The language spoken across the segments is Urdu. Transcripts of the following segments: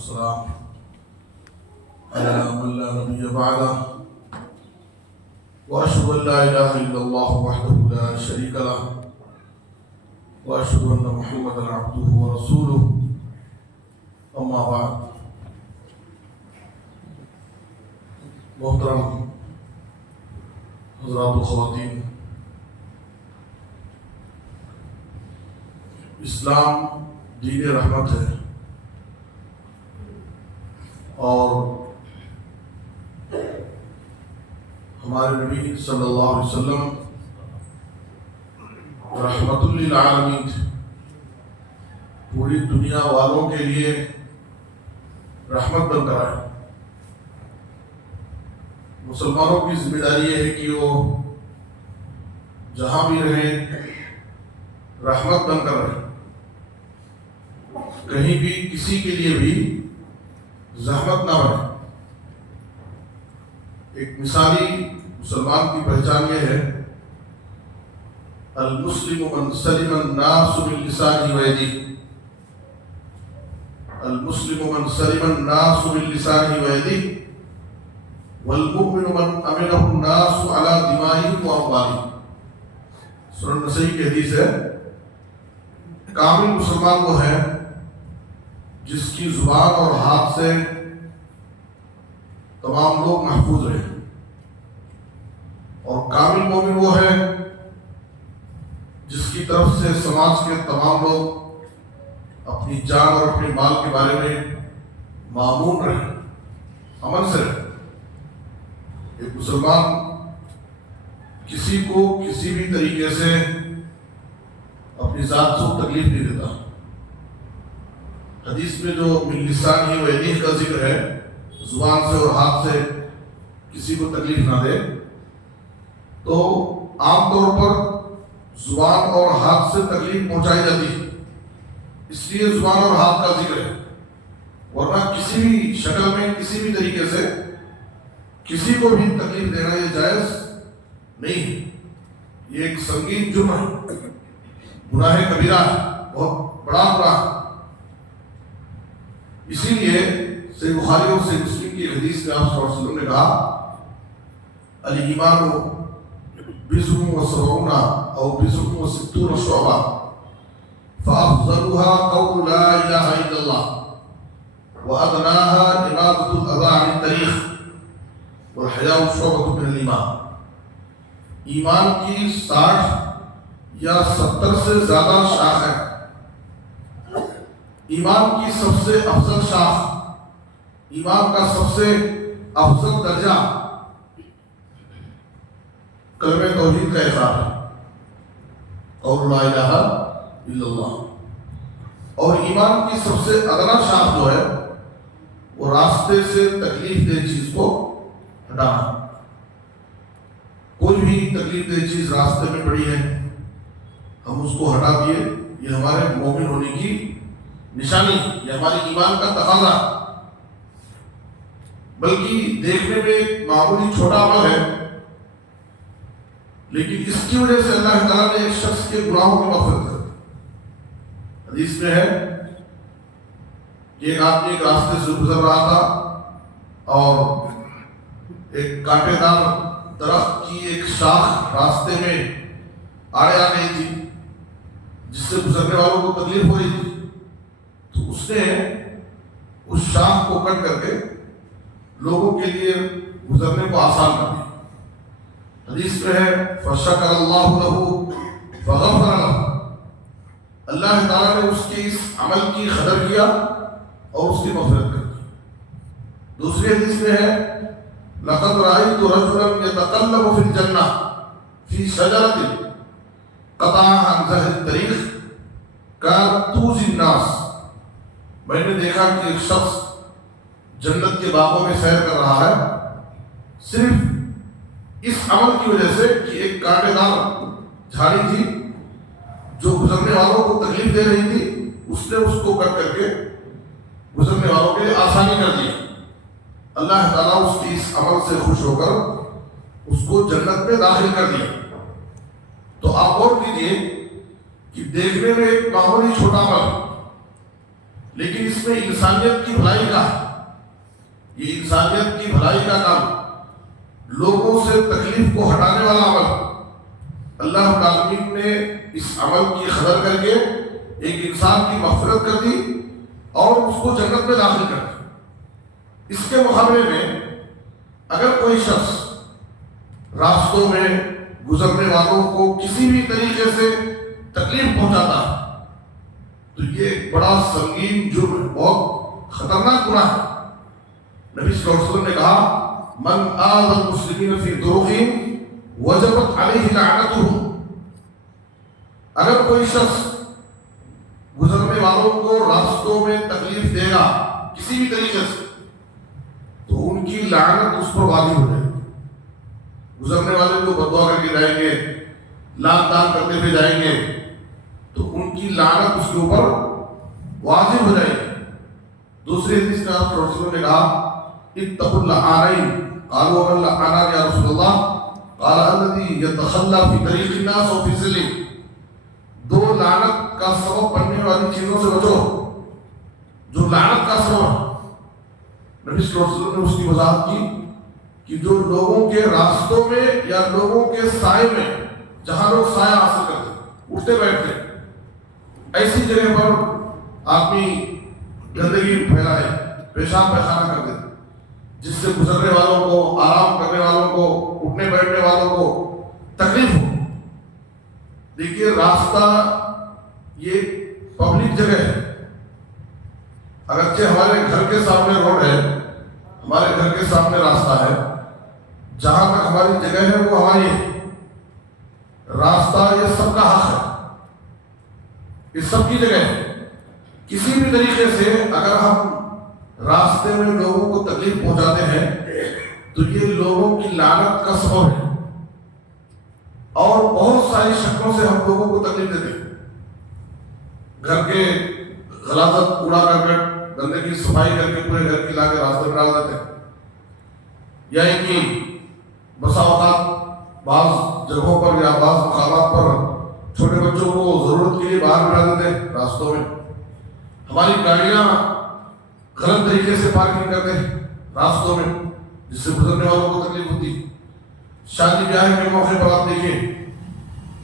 والسلام على من لا نبي بعده وأشهد أن لا إله إلا الله وحده لا شريك له وأشهد أن محمدا عبده ورسوله أما بعد. محترم حضرات و خواتین، اسلام دین رحمت ہے اور ہمارے نبی صلی اللہ علیہ وسلم رحمت للعالمین تھے. پوری دنیا والوں کے لیے رحمت بن کر آئے. مسلمانوں کی ذمہ داری ہے کہ وہ جہاں بھی رہیں رحمت بن کر رہیں. کہیں بھی کسی کے لیے بھی زحمت نہ بنے. ایک مثالی مسلمان کی پہچان یہ ہے: المسلم من سلم الناس من لسانه ويده. المسلم من سلم الناس من لسانه ويده والمؤمن من امنه الناس على دمائهم واموالهم. سنن نسائی کی حدیث ہے. کامل مسلمان وہ ہے جس کی زبان اور ہاتھ سے تمام لوگ محفوظ رہے، اور کامل مومن وہ ہے جس کی طرف سے سماج کے تمام لوگ اپنی جان اور اپنے مال کے بارے میں مامون رہے، امن سے رہے. ایک مسلمان کسی کو کسی بھی طریقے سے اپنی ذات کو تکلیف نہیں دیتا. حدیث میں جو من لسانہ و یدیہ کا ذکر ہے، زبان سے اور ہاتھ سے کسی کو تکلیف نہ دے، تو عام طور پر زبان اور ہاتھ سے تکلیف پہنچائی جاتی ہے، اس لیے زبان اور ہاتھ کا ذکر ہے. ورنہ کسی بھی شکل میں کسی بھی طریقے سے کسی کو بھی تکلیف دینا یہ جائز نہیں. یہ ایک سنگین جرم ہے، گناہ کبیرہ ہے، بہت بڑا گناہ ہے. اسی لیے صحیح بخاری اور صحیح مسلم کی حدیث میں آپ صلی اللہ علیہ وسلم نے کہا: الایمان بضع وسبعون او بضع وستون شعبہ فافضلها قول لا الہ الا اللہ وادناها اماطة الاذى عن الطریق والحیاء شعبۃ من الایمان. ایمان کی 60 یا 70 سے زیادہ شاخ ہے. ایمان کی سب سے افضل شاخ، ایمان کا سب سے افضل درجہ کلمہ توحید کا اقرار ہے، قول لا الہ الا اللہ. اور ایمان کی سب سے ادنا شاخ جو ہے وہ راستے سے تکلیف دہ چیز کو ہٹانا. کوئی بھی تکلیف دہ چیز راستے میں پڑی ہے، ہم اس کو ہٹا دیے، یہ ہمارے مومن ہونے کی نشانی، یہ ہماری ایمان کا تقاضا. بلکہ دیکھنے میں ایک معمولی چھوٹا عمل ہے، لیکن اس کی وجہ سے اللہ تعالیٰ نے ایک شخص کے گناہوں کی مغفرت کر دی. حدیث میں ہے کہ ایک آدمی ایک راستے سے گزر رہا تھا اور ایک کانٹے دار درخت کی ایک شاخ راستے میں آڑے آ گئی تھی، جس سے گزرنے والوں کو تکلیف ہو رہی تھی. تو اس نے اس شاخ کو کٹ کر کے لوگوں کے لیے گزرنے کو آسان کر دیا. حدیث میں ہے فشکر اللہ لہ فغفر لہ. اللہ تعالیٰ نے اس کے اس عمل کی قدر کیا اور اس کی مغفرت کر دی. دوسری حدیث میں ہے لقد رأیت رجلا یتقلب فی الجنہ فی شجرۃ قطعها عن ظہر الطریق کانت تؤذی الناس. میں نے دیکھا کہ ایک شخص جنت کے باغوں میں سیر کر رہا ہے صرف اس عمل کی وجہ سے کہ ایک کانٹے دار جھاڑی تھی جو گزرنے والوں کو تکلیف دے رہی تھی، اس نے اس کو کٹ کر کے گزرنے والوں کے لیے آسانی کر دی. اللہ تعالیٰ اس کی اس عمل سے خوش ہو کر اس کو جنت میں داخل کر دیا. تو آپ غور کیجیے کہ دیکھنے میں ایک معمولی چھوٹا عمل، لیکن اس میں انسانیت کی بھلائی کا ہے. یہ انسانیت کی بھلائی کا کام، لوگوں سے تکلیف کو ہٹانے والا عمل. اللہ رب العالمین نے اس عمل کی قدر کر کے ایک انسان کی مغفرت کر دی اور اس کو جنت میں داخل کر دیا. اس کے مقابلے میں اگر کوئی شخص راستوں میں گزرنے والوں کو کسی بھی طریقے سے تکلیف پہنچاتا ہے تو یہ ایک بڑا سنگین جرم ہے، بہت خطرناک گناہ ہے. نبی صلی اللہ علیہ وسلم نے کہا من آذى المسلمین فی طرقهم وجبت علیہ لعنتهم. اگر کوئی شخص گزرنے والوں کو راستوں میں تکلیف دے گا کسی بھی طریقے سے تو ان کی لعنت اس پر واجب ہو جائے گی. گزرنے والے کو بد دعا کر کے جائیں گے، لان تان کرتے ہوئے جائیں گے تو ان کی لعنت اس کے اوپر واجب ہو جائے گی. دوسری حدیث میں آپ رسول نے کہا اتقوا اللعانین قالوا ومن اللعانان یا رسول اللہ قال الذی یتخلی فی طریق الناس و فی ظلم. دو لعنت کا سبب بننے والی چیزوں سے بچو جو لعنت کا سبب ہے. نبی صلی اللہ علیہ وسلم نے اس کی وضاحت کی کہ جو لوگوں کے راستوں میں یا لوگوں کے سائے میں، جہاں لوگ سایہ حاصل کرتے اٹھتے بیٹھتے، ایسی جگہ پر آدمی گندگی پھیلائے، پیشاب پیخانہ کر دے جس سے گزرنے والوں کو، آرام کرنے والوں کو، اٹھنے بیٹھنے والوں کو تکلیف ہو. دیکھیے راستہ یہ پبلک جگہ ہے. اگرچہ ہمارے گھر کے سامنے روڈ ہے، ہمارے گھر کے سامنے راستہ ہے، جہاں تک ہماری جگہ ہے وہ ہماری ہے. راستہ یہ سب کا حق ہے، یہ سب کی جگہ ہے. کسی بھی طریقے سے اگر ہم راستے میں لوگوں کو تکلیف پہنچاتے ہیں تو یہ لوگوں کی لعنت کا سبب ہے اور بہت ساری شکلوں سے ہم لوگوں کو تکلیف دیتے ہیں. گھر کے غلاظت، کوڑا کرکٹ، گندگی صفائی کر کے پورے گھر کی لا کے راستے میں ڈال دیتے ہیں. یا کہ بسا اوقات بعض جگہوں پر یا بعض مقامات پر چھوٹے بچوں کو ضرورت کے لیے باہر بٹھا دیتے ہیں راستوں میں. ہماری گاڑیاں غلط طریقے سے پارکنگ کرتے ہیں راستوں میں جس سے گزرنے والوں کو تکلیف ہوتی ہے. شادی بیاہ کے موقع پر آپ دیکھیں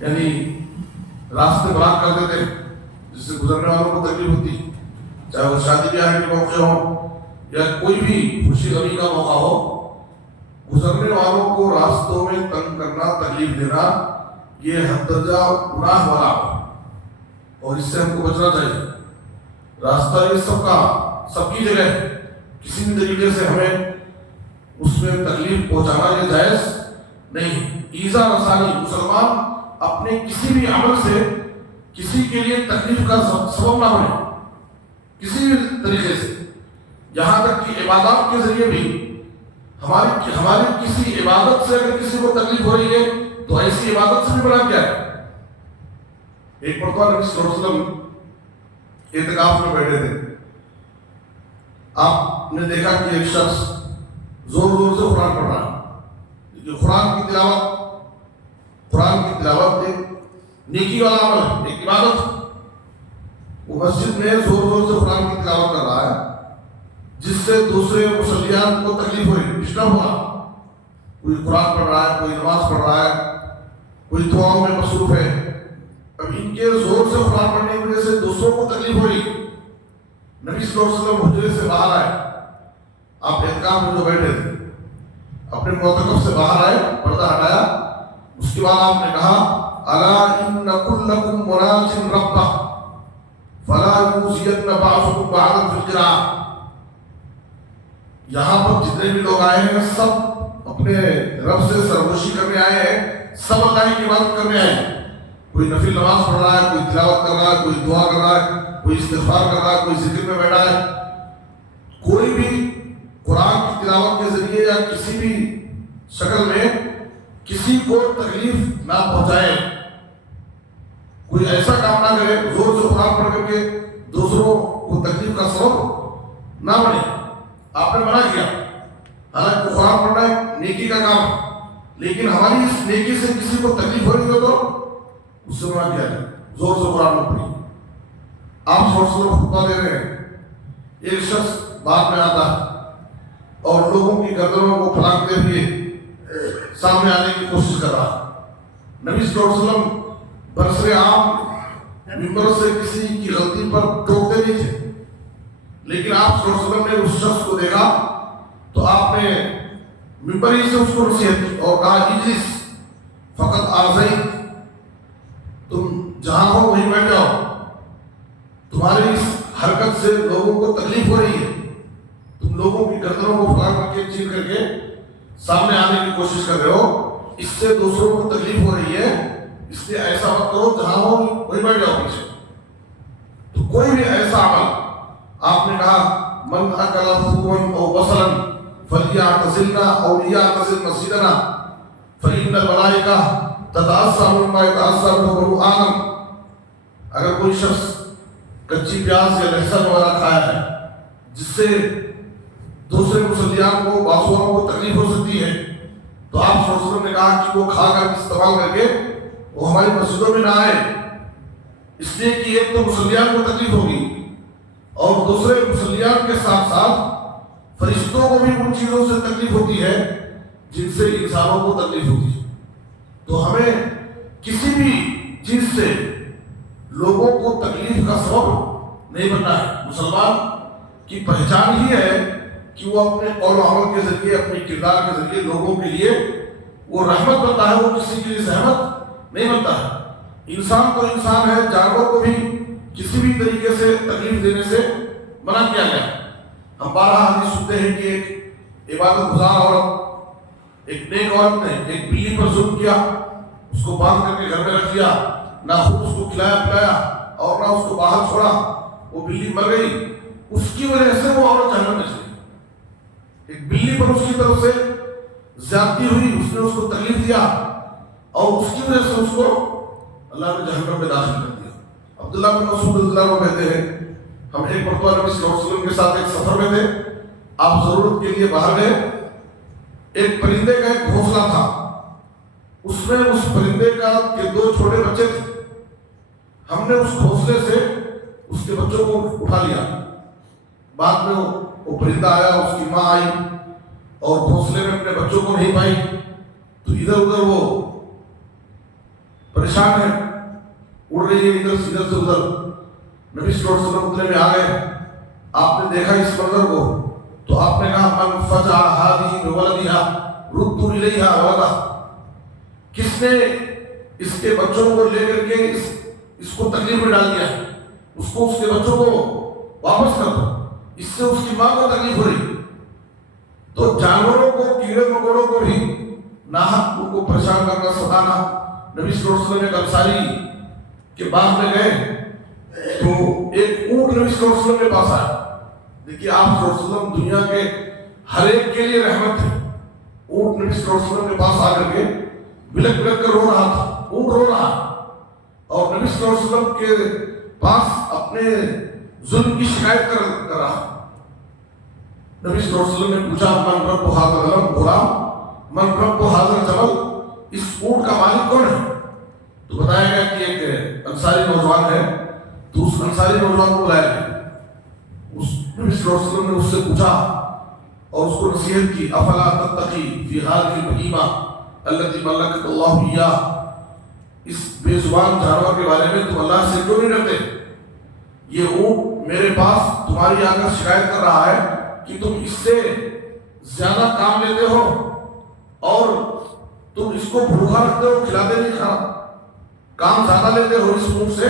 یعنی راستے بلاک کر دیتے ہیں جس سے گزرنے والوں کو تکلیف ہوتی ہے. چاہے وہ شادی بیاہ کے موقع ہو یا کوئی بھی خوشی غمی کا موقع ہو، گزرنے والوں کو راستوں میں تنگ کرنا، تکلیف دینا یہ حد درجہ گناہ والا ہے اور اس سے ہم کو بچنا چاہیے. راستہ یہ سب کا، سب کی جگہ ہے. کسی بھی طریقے سے ہمیں اس میں تکلیف پہنچانا یہ جائز نہیں. ایذا رسانی، مسلمان اپنے کسی بھی عمل سے کسی کے لیے تکلیف کا سبب نہ بنے کسی بھی طریقے سے. یہاں تک کہ عبادات کے ذریعے بھی ہماری کسی عبادت سے اگر کسی کو تکلیف ہو رہی ہے تو ایسی عبادت سے بھی بڑا کیا ہے. ایک مرتبہ نبی صلی اللہ علیہ وسلم اعتکاف میں بیٹھے تھے. آپ نے دیکھا کہ ایک شخص زور زور سے قرآن پڑھ رہا ہے. قرآن کی تلاوت ایک نیکی والا عمل ہے، ایک عبادت. وہ مسجد میں زور زور سے قرآن کی تلاوت کر رہا ہے جس سے دوسرے مصلیان کو تکلیف ہوئی، ڈسٹرب ہوا. کوئی قرآن پڑھ رہا ہے، کوئی نماز پڑھ رہا ہے، کوئی دعاؤں میں مصروف ہے. اب ان کے زور سے قرآن پڑھنے کی وجہ سے دوسروں کو تکلیف ہوئی. نبی صلی اللہ علیہ وسلم حجرے سے باہر آئے. آپ اعتکاف میں جو بیٹھے تھے اپنے معتکف سے باہر آئے، پردہ ہٹایا. اس کے بعد آپ نے کہا الا ان کلکم مناج ربہ فلا یوزین بعضکم بعضا فی القراءۃ. یہاں پر جتنے بھی لوگ آئے ہیں سب اپنے رب سے سرگوشی کرنے آئے ہیں، سب اللہ کی عبادت کرنے آئے ہیں. کوئی نفل نماز پڑھ رہا ہے، کوئی تلاوت کر رہا ہے، کوئی دعا کر رہا ہے، کوئی استغفار کر رہا ہے، کوئی ذکر میں بیٹھا ہے. کوئی بھی قرآن کی تلاوت کے ذریعے یا کسی بھی شکل میں کسی کو تکلیف نہ پہنچائے، کوئی ایسا کام نہ کرے زور سے قرآن پڑھ کر کے دوسروں کو تکلیف کا سبب نہ بنے. آپ نے منع کیا. حالانکہ قرآن پڑھنا ایک نیکی کا کام ہے، لیکن ہماری اس نیکی سے کسی کو تکلیف ہو رہی ہو تو اس سے منع کیا ہے. زور سے قرآن مت پڑھیے. آپ سوچ خطبہ دے رہے ہیں، ایک شخص بعد میں آتا ہے اور لوگوں کی گردنوں کو پھلانگتے ہوئے سامنے آنے کی کوشش کر رہا ہے۔ نبی صلی اللہ علیہ وسلم برسر عام ممبر سے کسی کی غلطی پر ٹوکتے نہیں تھے، لیکن آپ صلی اللہ علیہ وسلم نے اس شخص کو دیکھا تو آپ نے ممبر ہی سے اس کو نصیحت کی اور کہا اجلس فقط آزئی، تم جہاں ہو وہیں بیٹھ جاؤ، تمہاری اس حرکت سے لوگوں کو تکلیف ہو رہی ہے، تم لوگوں کی گردنوں کو پھلا کر کے چیر کر کے سامنے آنے کی کوشش کر رہے ہو، اس سے دوسروں کو تکلیف ہو رہی ہے، اس لیے ایسا مت کرو، جہاں ہو وہیں بیٹھ جاؤ پیچھے۔ تو کوئی بھی ایسا عمل آپ نے کہا من اکل فوًا او بصلا فلیعتزلنا او لیعتزل مسجدنا فإن الملائکہ تتعصى مما يتعصى منه بنو آدم، اگر کوئی شخص کچی پیاز یا لہسن وغیرہ کھایا ہے جس سے دوسرے مسلیان کو باصوروں کو تکلیف ہو سکتی ہے، تو آپ صلی اللہ علیہ وسلم نے کہا کہ وہ کھا کر استعمال کر کے وہ ہماری مسجدوں میں نہ آئے، اس لیے کہ ایک تو مسلیان کو تکلیف ہوگی اور دوسرے مسلیان کے ساتھ ساتھ فرشتوں کو بھی ان چیزوں سے تکلیف ہوتی ہے جن سے انسانوں کو تکلیف ہوتی ہے۔ تو ہمیں کسی بھی چیز سے لوگوں کو تکلیف کا سبب نہیں بننا ہے۔ مسلمان کی پہچان ہی ہے کہ وہ اپنے قول و عمل کے ذریعے، اپنے کردار کے ذریعے لوگوں کے لیے وہ رحمت بنتا ہے، وہ کسی کے لیے زحمت نہیں بنتا ہے۔ انسان تو انسان ہے، جانور کو بھی کسی بھی طریقے سے تکلیف دینے سے منع کیا گیا۔ ہم بارہا حدیث سنتے ہیں کہ ایک عبادت گزار عورت، ایک نیک عورت نے ایک بلی پر ظلم کیا، اس کو باندھ کر کے گھر میں رکھ دیا، نہ خود اس کو کھلایا پلایا اور نہ اس کو باہر چھوڑا، وہ بلی مر گئی، اس کی وجہ سے وہ عورت جہنم میں چلی۔ ایک بلی پر اس کی طرف سے زیادتی ہوئی، اس نے اس کو تکلیف دیا اور اس کی وجہ سے اس کو اللہ نے جہنم میں داخل کر دیا۔ عبداللہ بن مسعود رضی اللہ عنہ کہتے ہیں ہم ایک مرتبہ نبی صلی اللہ علیہ وسلم کے ساتھ ایک سفر میں تھے، آپ ضرورت کے لیے باہر گئے، ایک پرندے کا ایک گھونسلہ تھا، اس میں اس پرندے کے دو چھوٹے بچے تھے، ہم نے اس گھونسلے سے اس کے بچوں کو اٹھا لیا، بعد میں وہ پرندہ آیا، اس کی ماں آئی اور گھونسلے میں اپنے بچوں کو نہیں پائی تو ادھر ادھر وہ پریشان ہے، اڑ رہی ہے ادھر سے ادھر۔ نبی صلی اللہ علیہ وسلم اتنے میں آ گئے، آپ نے دیکھا اس منظر کو تو آپ نے کہا من فجع هذه بولدها ردوا الیہا ولدہ، کس نے اس کے بچوں کو لے کر کے اس کو تکلیف میں ڈال دیا، اس کو اس کے بچوں کو واپس کر دو، اس سے اس کی ماں کو تکلیف ہو رہی۔ تو جانوروں کو، کیڑے مکوڑوں کو بھی ناحق ان کو پریشان کرنا، ستانا۔ نبی صلی اللہ علیہ وسلم ایک انصاری کے باغ میں گئے تو ایک اونٹ نبی صلی اللہ علیہ وسلم کے پاس آیا۔ دیکھیے آپ صلی اللہ علیہ وسلم دنیا کے ہر ایک کے لیے رحمت تھے۔ اونٹ نبی صلی اللہ علیہ وسلم کے پاس آ کر کے بلک بلک کر رو رہا تھا، اونٹ رو رہا اور نبی صلی اللہ علیہ وسلم کے پاس اپنے ظلم کی شکایت کر رہا۔ نبی صلی اللہ علیہ وسلم نے پوچھا من رب ھذا الغلام من رب ھذا الجمل، اس اونٹ کا مالک کون ہے؟ تو بتایا گیا کہ ایک انصاری نوجوان ہے، تو اس انصاری نوجوان کو بلایا گیا، اس نبی صلی اللہ علیہ وسلم نے اس سے پوچھا اور اس کو نصیحت کی افلا تتقی فی هذه البہیمہ التي ملکت اللہ ایاہ، اس بے زبان جانور کے بارے میں تم اللہ سے کیوں نہیں ڈرتے؟ یہ اونٹ میرے پاس تمہاری آ کر شکایت کر رہا ہے کہ تم اس سے زیادہ کام لیتے ہو اور تم اس کو بھوکا رکھتے ہو، کھلاتے نہیں کھانا، کام زیادہ لیتے ہو اس اونٹ سے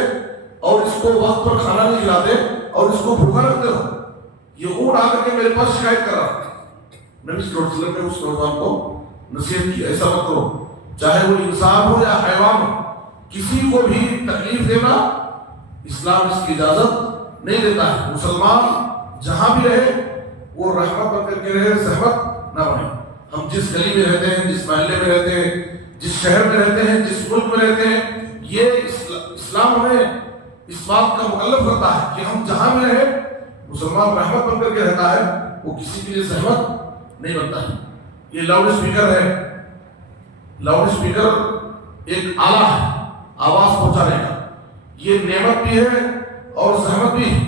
اور اس کو وقت پر کھانا نہیں کھلاتے اور اس کو بھوکا رکھتے ہو۔ یہ اونٹ آ کر کے میرے پاس شکایت کر رہا۔ نبی صلی اللہ علیہ وسلم نے اس نوجوان کو نصیحت کی ایسا مت کرو، چاہے وہ انسان ہو یا حیوان ہو، کسی کو بھی تکلیف دینا اسلام اس کی اجازت نہیں دیتا ہے۔ مسلمان جہاں بھی رہے وہ رحمت بن کر کے رہے، زحمت نہ بنے۔ ہم جس گلی میں رہتے ہیں، جس محلے میں رہتے ہیں، جس شہر میں رہتے ہیں، جس ملک میں رہتے ہیں، یہ اسلام ہمیں اس بات کا مکلف کرتا ہے کہ ہم جہاں بھی رہے مسلمان رحمت بن کر کے رہتا ہے، وہ کسی کے لیے زحمت نہیں بنتا ہے۔ یہ لاؤڈ اسپیکر ہے، لاؤڈ اسپیکر ایک آلہ ہے آواز پہنچانے کا، یہ نعمت بھی ہے اور زحمت بھی ہے۔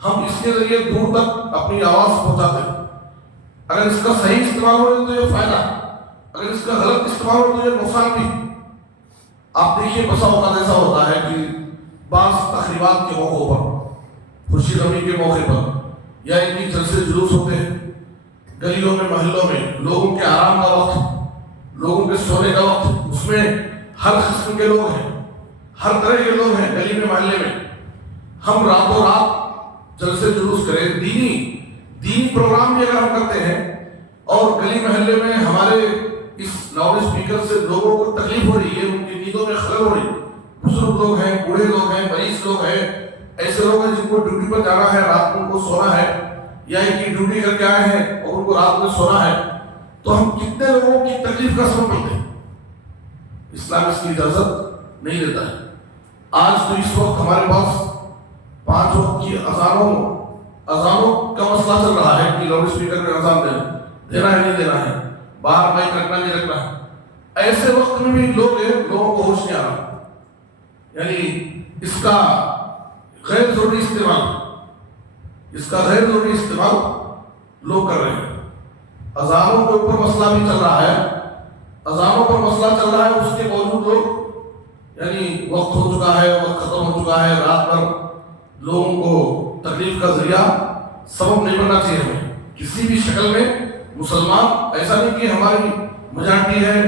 ہم اس کے ذریعے دور تک اپنی آواز پہنچاتے ہیں. اگر اس کا صحیح استعمال ہو تو یہ فائدہ، اگر اس کا غلط استعمال ہو تو یہ نقصان بھی. آپ دیکھیے بسا اوقات ایسا ہوتا ہے کہ بعض تقریبات کے موقعوں پر، خوشی غمی کے موقع پر، یا ان کی جلسے جلوس ہوتے ہیں گلیوں میں محلوں میں، لوگوں کے آرام کا وقت، لوگوں کے سونے کا وقت، اس میں ہر قسم کے لوگ ہیں، ہر طرح کے لوگ ہیں گلی میں محلے میں. ہم راتوں رات جلسے جلوس کریں، دینی پروگرام بھی اگر ہم کرتے ہیں اور گلی محلے میں ہمارے اس لاؤڈ اسپیکر سے لوگوں کو تکلیف ہو رہی ہے، ان کی نیندوں میں خلل ہو رہی ہے، بزرگ لوگ ہیں، بوڑھے لوگ ہیں، مریض لوگ ہیں، ایسے لوگ ہیں جن کو ڈیوٹی پر جانا ہے، رات میں ان کو سونا ہے، یا ان کی ڈیوٹی کر کے آئے ہیں اور ان کو رات میں سونا ہے، تو ہم کتنے لوگوں کی تکلیف کا سبب بنتے ہیں. اسلام اس کی اجازت نہیں دیتا ہے. آج تو اس وقت ہمارے پاس 5 وقت کی اذانوں کا مسئلہ چل رہا ہے کہ لاؤڈ اسپیکر میں اذان دینا ہے نہیں دینا ہے، باہر مائک رکھنا نہیں رکھنا ہے. ایسے وقت میں بھی لوگوں کو ہوش نہیں آ رہا. یعنی اس کا غیر ضروری استعمال لوگ کر رہے ہیں. اذانوں کے اوپر مسئلہ بھی چل رہا ہے، اذانوں پر مسئلہ چل رہا ہے، اس کے باوجود لوگ یعنی وقت ہو چکا ہے، وقت ختم ہو چکا ہے، رات بھر لوگوں کو تکلیف کا ذریعہ سبب نہیں بننا چاہیے. ہمیں کسی بھی شکل میں مسلمان ایسا نہیں کہ ہماری میجارٹی ہے،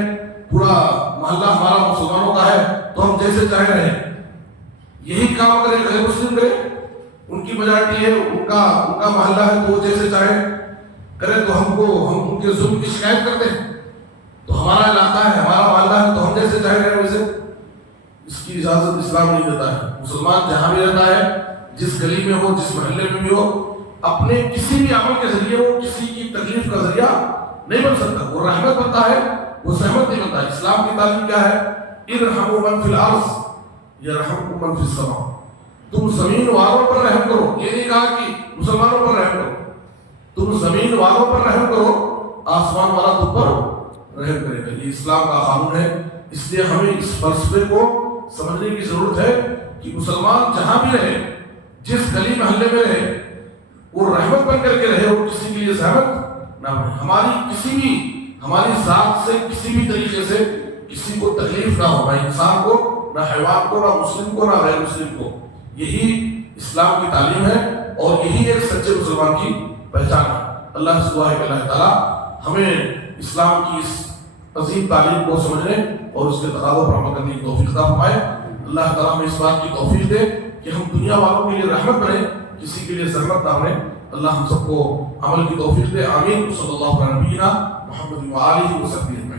پورا محلہ ہمارا مسلمانوں کا ہے تو ہم جیسے چاہے رہیں. یہی کام کرے غیر مسلم کرے، ان کی میجارٹی ہے، ان کا محلہ ہے تو وہ جیسے چاہے کرے، تو ہم ان کے ظلم کی شکایت کرتے ہیں. تو ہمارا علاقہ ہے، ہمارا محلہ ہے تو ہم جیسے چاہے رہیں ویسے. اس کی اجازت اسلام نہیں دیتا ہے. مسلمان جہاں بھی رہتا ہے، جس گلی میں ہو، جس محلے میں بھی ہو، اپنے کسی بھی عمل کے ذریعے وہ کسی کی تکلیف کا ذریعہ نہیں بن سکتا. وہ رحمت بنتا ہے، وہ سہمت نہیں بنتا. اسلام کی تعلیم کیا ہے؟ ارحموا من فی الارض یرحمکم من فی السماء. تم زمین والوں پر رحم کرو. یہ نہیں کہا کہ مسلمانوں پر رحم کرو، تم زمین والوں پر رحم کرو، آسمان والا تم پر رحم کرے گا. یہ اسلام کا قانون ہے. اس لیے ہمیں اس فلسفے کو سمجھنے کی ضرورت ہے کہ مسلمان جہاں بھی رہے، جس گلی محلے میں رہے، وہ رحمت بن کر کے رہے، اور کسی کے لیے زحمت نہ بنے. ہماری ذات سے کسی بھی طریقے سے کسی کو تکلیف نہ ہو، نہ انسان کو، نہ حیوان کو، نہ مسلم کو، نہ غیر مسلم کو. یہی اسلام کی تعلیم ہے اور یہی ایک سچے مسلمان کی پہچان ہے. اللہ سے دعا ہے کہ اللہ تعالیٰ ہمیں اسلام کی اس عظیم تعلیم کو سمجھنے اور اس کے تقاضوں پر عمل کرنے کی توفیق عطا فرمائے. اللہ تعالیٰ ہمیں اس بات کی توفیق دے کہ ہم دنیا والوں کے لیے رحمت بنے، کسی کے لیے زحمت نہ بنے. اللہ ہم سب کو عمل کی توفیق دے. آمین. صلی اللہ علیہ وسلم محمد و آلہ وصحبہ.